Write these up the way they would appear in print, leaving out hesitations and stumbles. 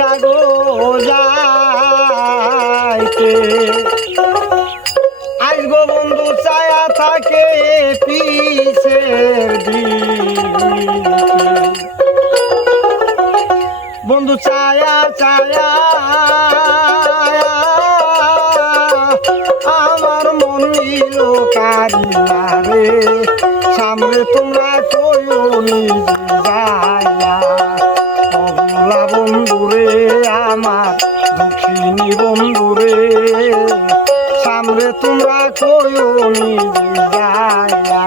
sago যাইতে আজ গো বন্ধু ছায়া থাকে পিছের দিকে বন্ধু ছায়া ছায়া আমার মন নিল কারিয়া রে সামনে তোমরা কইও নিজে যাইয়া অবলা বন্ধুরে আমার দুঃখিনী বন্ধুরে সামনে তোমরা কইও নিজে যাইয়া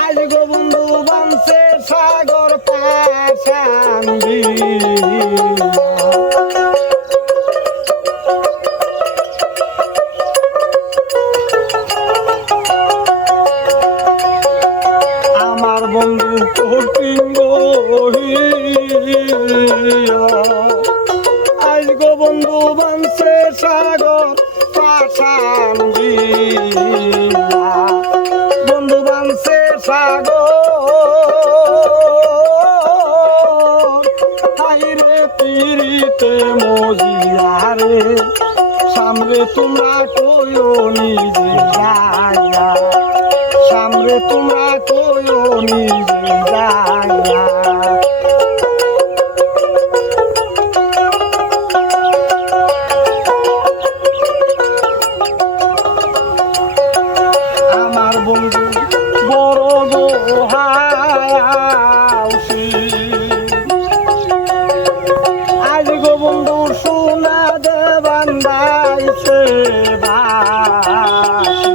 আজ গো বন্ধু বংশে সাগর পাশান আমার বন্ধু কঠিন গহিয়া আজ গো বন্ধু বংশে সাগর পাশান বন্ধু বাংশে সাগর হাইরে তিরিতে মজিয়ারে সামনে তোমরা কইও নিজে যাইয়া সামনে তোমরা কইও নিজে যাইয়া বন্ধু বড় গোহায়াসি আজ গো বন্ধু সোনা দেবান্দাইছে বাসি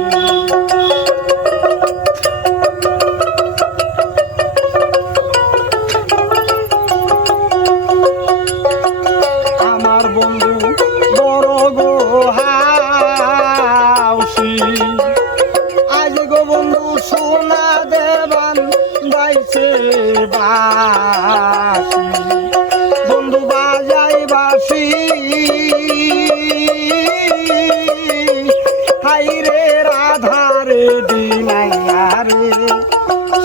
আমার বন্ধু বড় গোহায়াসি আজ গো বন্ধু সোনা দেবান গাইছে বাসি বন্ধু বাজাই বাসি হাইরে রাধারে দিনাইয়া রে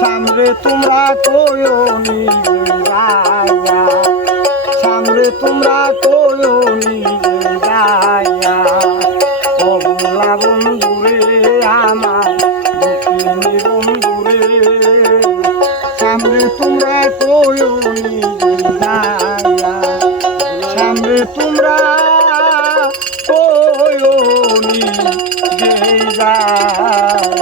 সামনে তোমরা কইও নিজে যাইয়া সামনে তোমরা কইও নিজে যাইয়া অবলা বন্ধুরে আমার দুঃখিনী বন্ধুরে সামনে তোমরা কইও নিজে যাইয়া সামনে তোমরা কইও নিজে যাইয়া